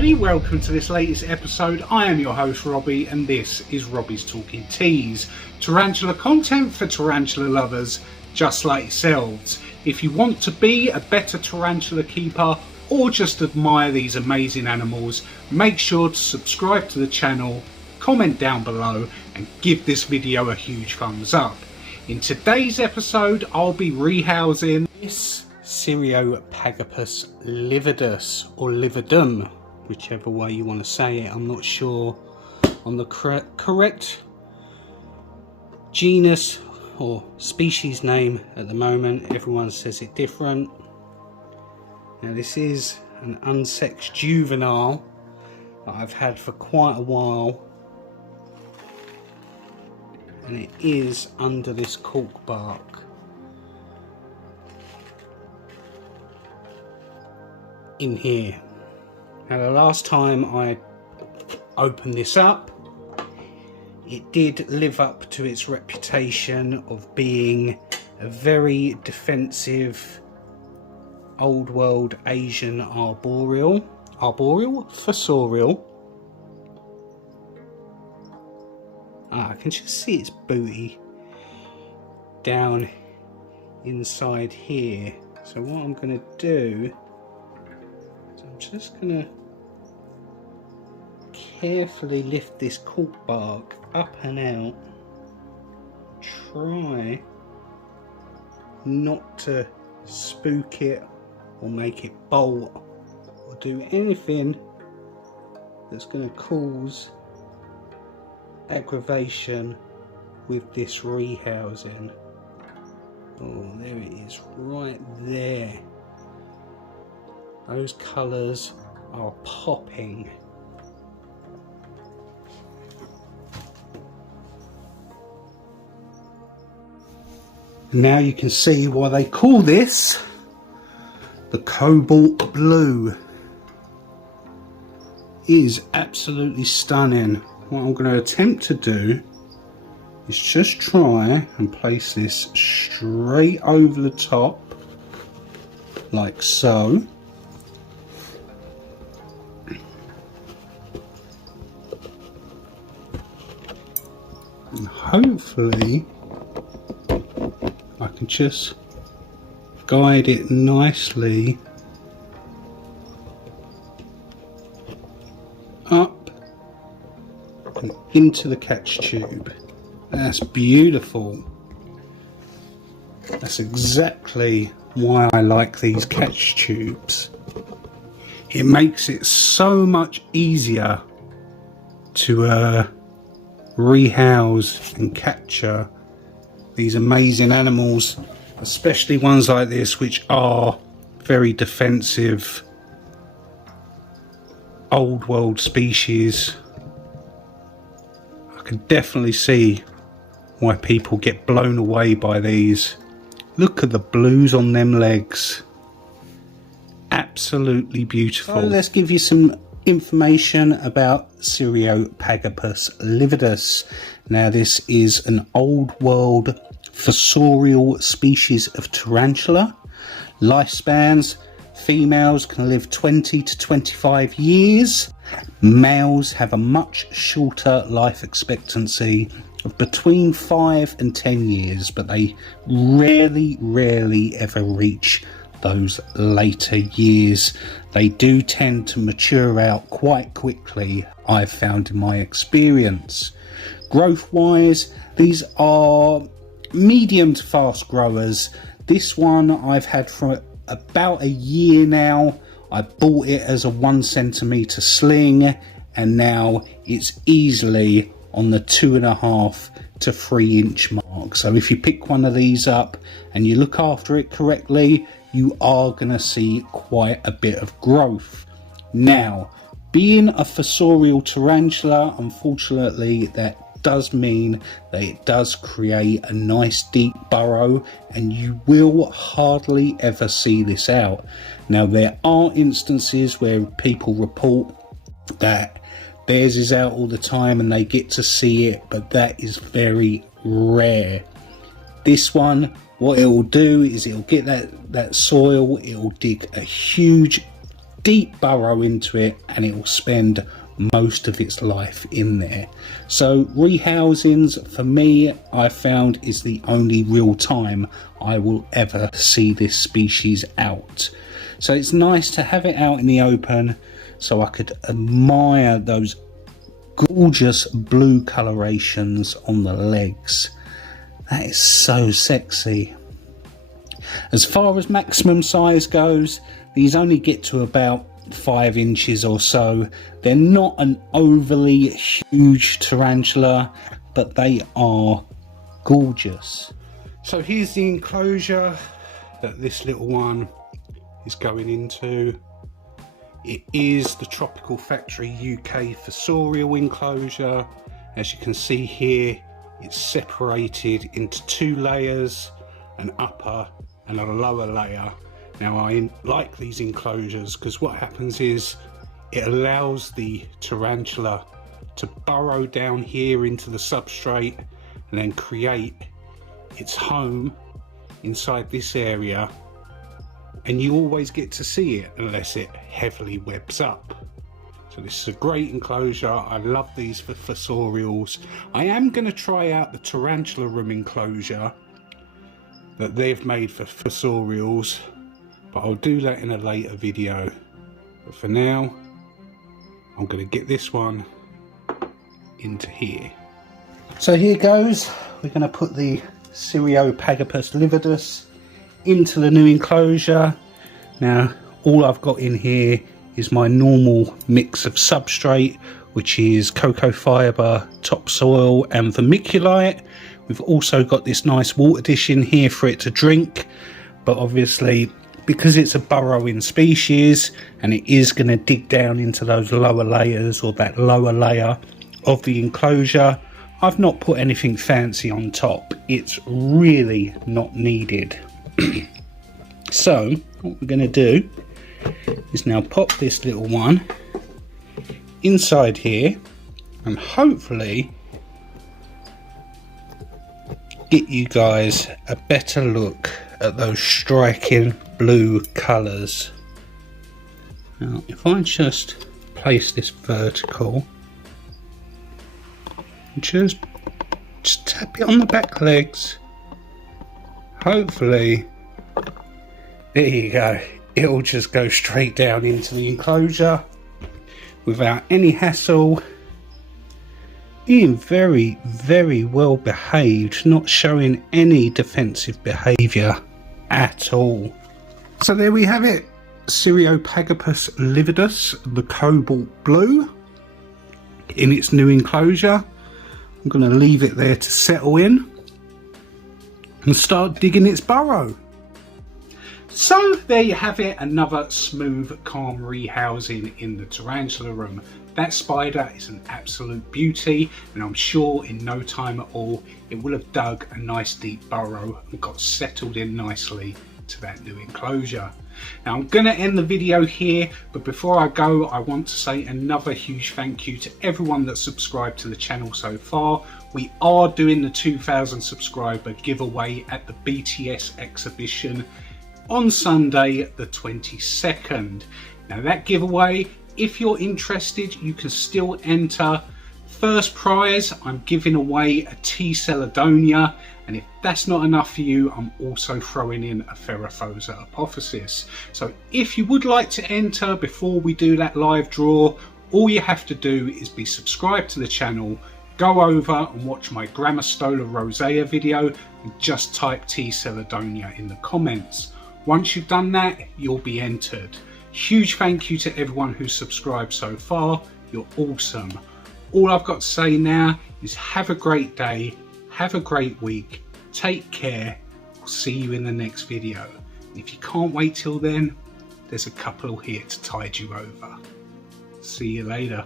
everybody, welcome to this latest episode. I am your host Robbie and this is Robbie's Talking Teas. Tarantula content for tarantula lovers just like yourselves. If you want to be a better tarantula keeper or just admire these amazing animals, make sure to subscribe to the channel, comment down below and give this video a huge thumbs up. In today's episode I'll be rehousing this cyriopagopus lividus or lividum, whichever way you want to say it. I'm not sure on the correct genus or species name at the moment. Everyone says it different. Now this is an unsexed juvenile that I've had for quite a while, and it is under this cork bark. In here. Now the last time I opened this up, it did live up to its reputation of being a very defensive old world Asian arboreal fossorial. I can just see its booty down inside here. So what I'm going to do, I'm just going to carefully lift this cork bark up and out. Try not to spook it or make it bolt or do anything that's going to cause aggravation with this rehousing. Oh, there it is, right there. Those colours are popping. Now you can see why they call this the cobalt blue. It is absolutely stunning. What I'm going to attempt to do is just try and place this straight over the top, like so. And hopefully I can just guide it nicely up and into the catch tube. That's beautiful. That's exactly why I like these catch tubes. It makes it so much easier to rehouse and capture these amazing animals, especially ones like this which are very defensive old world species. I can definitely see why people get blown away by these. Look at the blues on them legs, absolutely beautiful. So let's give you some information about cyriopagopus lividus. Now this is an old world fossorial species of tarantula. Lifespans: females can live 20 to 25 years. Males have a much shorter life expectancy of between 5 and 10 years, but they rarely ever reach those later years. They do tend to mature out quite quickly, I've found in my experience. Growth wise, these are medium to fast growers. This one I've had for about a year now. I bought it as a 1 centimetre sling and now it's easily on the 2.5 to 3 inch mark. So if you pick one of these up and you look after it correctly, you are going to see quite a bit of growth. Now, being a fossorial tarantula, unfortunately that does mean that it does create a nice deep burrow and you will hardly ever see this out. Now there are instances where people report that theirs is out all the time and they get to see it, but that is very rare. This one, what it will do is it will get that soil, it will dig a huge deep burrow into it and it will spend most of its life in there. So rehousings for me, I found, is the only real time I will ever see this species out. So it's nice to have it out in the open so I could admire those gorgeous blue colorations on the legs. That is so sexy. As far as maximum size goes, these only get to about 5 inches or so. They're not an overly huge tarantula, but they are gorgeous. So here's the enclosure that this little one is going into. It is the Tropical Factory UK fossorial enclosure. As you can see here, it's separated into 2 layers, an upper and a lower layer. Now I like these enclosures because what happens is it allows the tarantula to burrow down here into the substrate and then create its home inside this area, and you always get to see it unless it heavily webs up. So this is a great enclosure. I love these for fossorials. I am going to try out the tarantula room enclosure that they've made for fossorials, but I'll do that in a later video. But for now, I'm going to get this one into here. So here goes. We're going to put the cyriopagopus lividus into the new enclosure. Now all I've got in here is my normal mix of substrate, which is cocoa fibre, topsoil and vermiculite. We've also got this nice water dish in here for it to drink, but obviously because it's a burrowing species and it is going to dig down into those lower layers or that lower layer of the enclosure, I've not put anything fancy on top. It's really not needed. So what we're going to do is now pop this little one inside here and hopefully get you guys a better look at those striking blue colours. Now if I just place this vertical, just tap it on the back legs, hopefully, there you go, it'll just go straight down into the enclosure without any hassle, being very, very well behaved, not showing any defensive behaviour at all. So there we have it, cyriopagopus lividus, the cobalt blue, in its new enclosure. I'm going to leave it there to settle in and start digging its burrow. So there you have it, another smooth, calm rehousing in the tarantula room. That spider is an absolute beauty, and I'm sure in no time at all it will have dug a nice deep burrow and got settled in nicely to that new enclosure. Now I'm going to end the video here, but before I go I want to say another huge thank you to everyone that's subscribed to the channel so far. We are doing the 2000 subscriber giveaway at the BTS exhibition on Sunday the 22nd. Now that giveaway, if you're interested, you can still enter. First prize, I'm giving away a T-Celadonia, and if that's not enough for you, I'm also throwing in a Ferrophosa apophysis. So if you would like to enter before we do that live draw, all you have to do is be subscribed to the channel, go over and watch my Grammostola rosea video, and just type T-Celadonia in the comments. Once you've done that, you'll be entered. Huge thank you to everyone who's subscribed so far. You're awesome. All I've got to say now is have a great day, have a great week, take care. I'll see you in the next video. And if you can't wait till then, there's a couple here to tide you over. See you later.